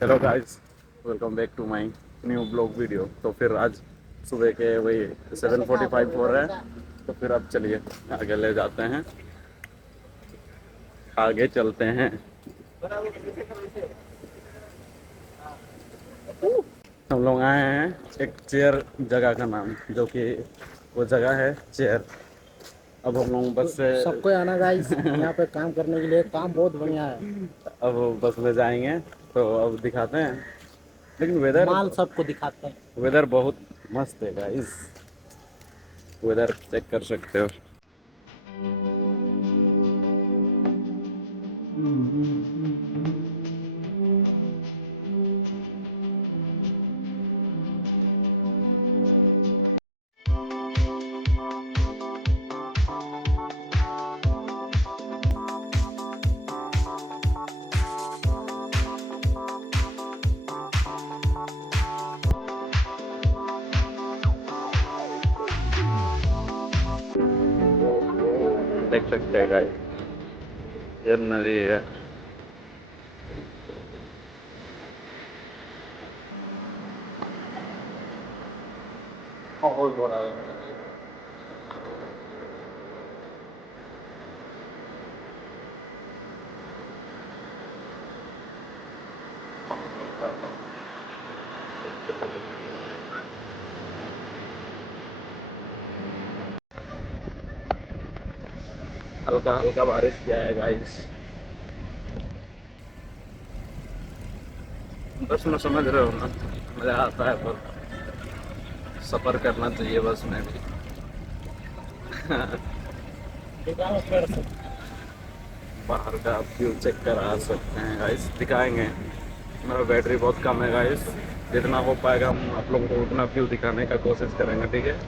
Hello guys, welcome back to my new blog video. तो फिर आज सुबह के वही 7:45 हो रहे हैं। तो फिर अब चलिए आगे ले जाते हैं, आगे चलते हैं। हम लोग आए हैं एक चेयर जगह का नाम, जो कि वो जगह है चेयर। अब हम लोग बस से सबको आना गाइस यहाँ पे काम करने के लिए। काम बहुत बढ़िया है। अब बस में जाएंगे तो अब दिखाते हैं। लेकिन वेदर माल सबको दिखाते हैं। वेदर बहुत मस्त है गाइस, वेदर चेक कर सकते हो। देख सकते हैं गाइस, ये नदी है। बहुत बड़ा है। हल्का हल्का बारिश किया है गाइस। बस में समझ रहे हो ना, मजा आता है पर सफर करना चाहिए बस में भी। बाहर का व्यू चेक करा सकते हैं गाइस, दिखाएंगे। मेरा बैटरी बहुत कम है गाइस, जितना हो पाएगा हम आप लोगों को उतना व्यू दिखाने का कोशिश करेंगे, ठीक है।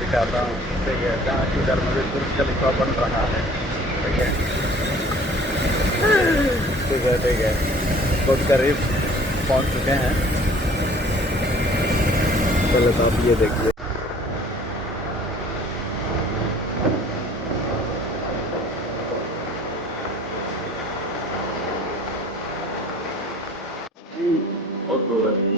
दिखाता हूँ, ठीक है, जहाँ किधर में भी बुर्ज खलीफा बन रहा है, ठीक है। ठीक है, ठीक है, बहुत करीब पहुँच चुके हैं। पहले तो आप ये देखिए। बहुत दूर है।